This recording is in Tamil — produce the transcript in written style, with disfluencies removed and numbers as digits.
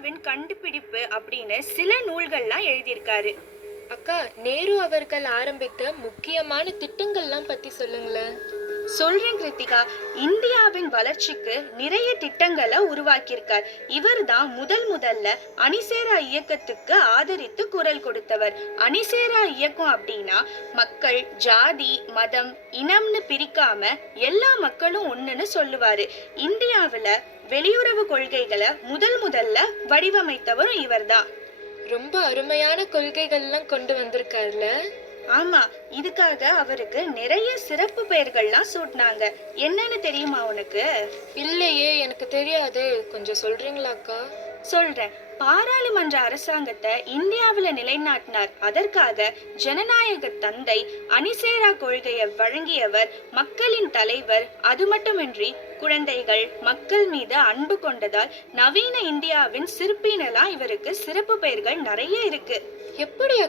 இந்தியாவின் கண்டுபிடிப்பு அப்படின்னு சில நூல்கள்லாம் எழுதியிருக்காரு. அக்கா, நேரு அவர்கள் ஆரம்பித்த முக்கியமான திட்டங்கள்லாம் பத்தி சொல்லுங்களேன். சொல்றேன் கிருத்திகா. இந்தியாவின் வளர்ச்சிக்கு நிறைய திட்டங்களை உருவாக்கியிருக்கார். இவர் தான் முதல்ல அணிசேரா இயக்கத்துக்கு ஆதரித்து குரல் கொடுத்தவர். அணிசேரா இயக்கம் அப்படின்னா மக்கள் ஜாதி மதம் இனம்னு பிரிக்காம எல்லா மக்களும் ஒண்ணுன்னு சொல்லுவாரு. இந்தியாவுல வெளியுறவு கொள்கைகளை முதல்ல வடிவமைத்தவரும் இவர்தான். ரொம்ப அருமையான கொள்கைகள்லாம் கொண்டு வந்திருக்காருல. ஆமா, இதுக்காக அவருக்கு நிறைய சிறப்பு பெயர்கள்லாம் சூட்டினாங்க. என்னன்னு தெரியுமா உனக்கு? இல்லையே, எனக்கு தெரியாது. கொஞ்சம் சொல்றீங்களா அக்கா? சொல்றேன். பாராளுமன்ற அரசாங்கத்தை இந்தியாவுல நிலைநாட்டினார். அதற்காக ஜனநாயக தந்தை, அணிசேரா கொள்கையை வழங்கியவர், மக்களின் தலைவர். அது மட்டுமின்றி குழந்தைகள் மக்கள் மீது அன்பு கொண்டதால் நவீன இந்தியாவின் சிற்பினெல்லாம் இவருக்கு சிறப்பு பெயர்கள் நிறைய இருக்கு. எப்படி